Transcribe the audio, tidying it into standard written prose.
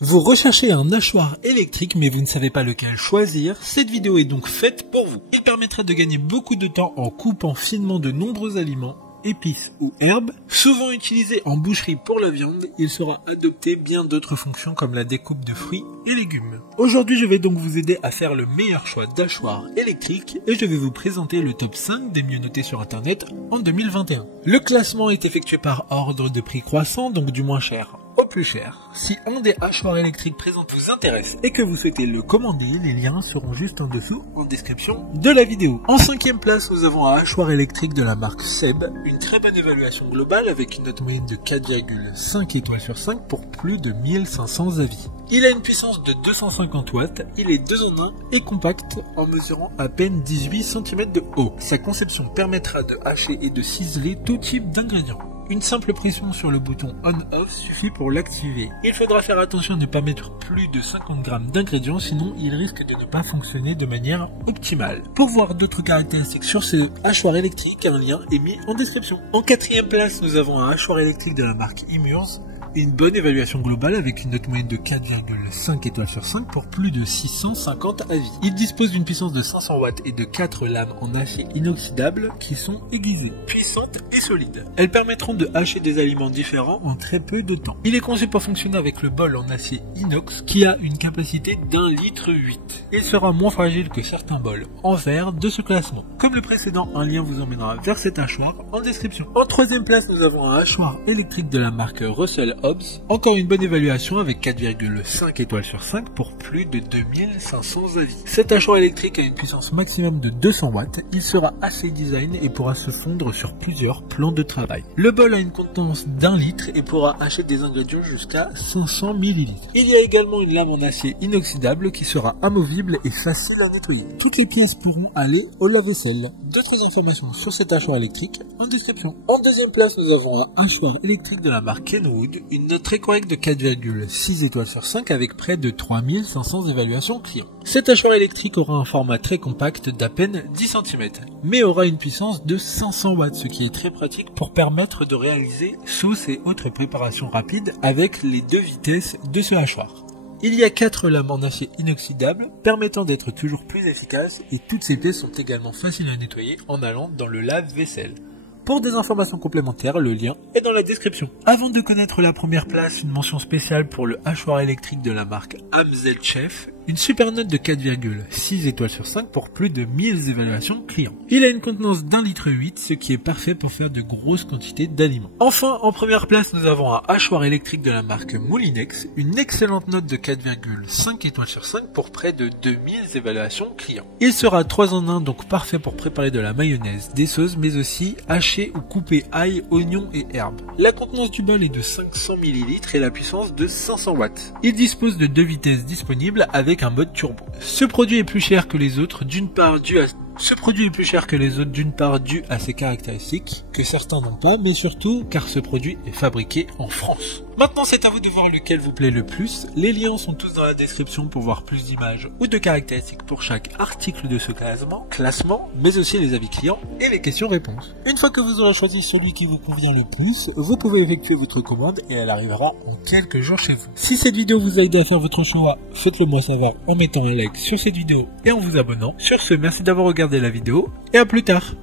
Vous recherchez un hachoir électrique mais vous ne savez pas lequel choisir, cette vidéo est donc faite pour vous. Il permettra de gagner beaucoup de temps en coupant finement de nombreux aliments, épices ou herbes. Souvent utilisé en boucherie pour la viande, il sera adopté bien d'autres fonctions comme la découpe de fruits et légumes. Aujourd'hui je vais donc vous aider à faire le meilleur choix d'hachoir électrique et je vais vous présenter le top 5 des mieux notés sur internet en 2021. Le classement est effectué par ordre de prix croissant, donc du moins cher au plus cher. Si un des hachoirs électriques présents vous intéresse et que vous souhaitez le commander, les liens seront juste en dessous en description de la vidéo. En 5e place, nous avons un hachoir électrique de la marque Seb, une très bonne évaluation globale avec une note moyenne de 4,5 étoiles sur 5 pour plus de 1500 avis. Il a une puissance de 250 watts, il est 2 en 1 et compact en mesurant à peine 18 cm de haut. Sa conception permettra de hacher et de ciseler tout type d'ingrédients. Une simple pression sur le bouton on-off suffit pour l'activer. Il faudra faire attention à ne pas mettre plus de 50 g d'ingrédients, sinon il risque de ne pas fonctionner de manière optimale. Pour voir d'autres caractéristiques sur ce hachoir électrique, un lien est mis en description. En 4e place, nous avons un hachoir électrique de la marque Imurs. Une bonne évaluation globale avec une note moyenne de 4,5 étoiles sur 5 pour plus de 650 avis. Il dispose d'une puissance de 500 watts et de 4 lames en acier inoxydable qui sont aiguisées, puissantes et solides. Elles permettront de hacher des aliments différents en très peu de temps. Il est conçu pour fonctionner avec le bol en acier inox qui a une capacité d'1,8 litre. Il sera moins fragile que certains bols en verre de ce classement. Comme le précédent, un lien vous emmènera vers cet hachoir en description. En 3e place, nous avons un hachoir électrique de la marque Russell Hobbs. Encore une bonne évaluation avec 4,5 étoiles sur 5 pour plus de 2500 avis. Cet hachoir électrique a une puissance maximum de 200 watts. Il sera assez design et pourra se fondre sur plusieurs plans de travail. Le bol a une contenance d'1 litre et pourra hacher des ingrédients jusqu'à 500 ml. Il y a également une lame en acier inoxydable qui sera amovible et facile à nettoyer. Toutes les pièces pourront aller au lave-vaisselle. D'autres informations sur cet hachoir électrique en description. En 2e place, nous avons un hachoir électrique de la marque Kenwood. Une note très correcte de 4,6 étoiles sur 5 avec près de 3500 évaluations clients. Cet hachoir électrique aura un format très compact d'à peine 10 cm, mais aura une puissance de 500 watts, ce qui est très pratique pour permettre de réaliser sauces et autres préparations rapides avec les 2 vitesses de ce hachoir. Il y a 4 lames en acier inoxydable permettant d'être toujours plus efficace et toutes ces pièces sont également faciles à nettoyer en allant dans le lave-vaisselle. Pour des informations complémentaires, le lien est dans la description. Avant de connaître la première place, une mention spéciale pour le hachoir électrique de la marque AMZ Chef. Une super note de 4,6 étoiles sur 5 pour plus de 1000 évaluations clients. Il a une contenance d'1,8 litre, ce qui est parfait pour faire de grosses quantités d'aliments. Enfin, en première place, nous avons un hachoir électrique de la marque Moulinex. Une excellente note de 4,5 étoiles sur 5 pour près de 2000 évaluations clients. Il sera 3 en 1, donc parfait pour préparer de la mayonnaise, des sauces, mais aussi hacher ou couper ail, oignons et herbes. La contenance du bol est de 500 ml et la puissance de 500 watts. Il dispose de 2 vitesses disponibles avec un mode turbo. Ce produit est plus cher que les autres, d'une part dû à ses caractéristiques, que certains n'ont pas, mais surtout car ce produit est fabriqué en France. Maintenant, c'est à vous de voir lequel vous plaît le plus. Les liens sont tous dans la description pour voir plus d'images ou de caractéristiques pour chaque article de ce classement, mais aussi les avis clients et les questions-réponses. Une fois que vous aurez choisi celui qui vous convient le plus, vous pouvez effectuer votre commande et elle arrivera en quelques jours chez vous. Si cette vidéo vous a aidé à faire votre choix, faites-le moi savoir en mettant un like sur cette vidéo et en vous abonnant. Sur ce, merci d'avoir regardé la vidéo et à plus tard.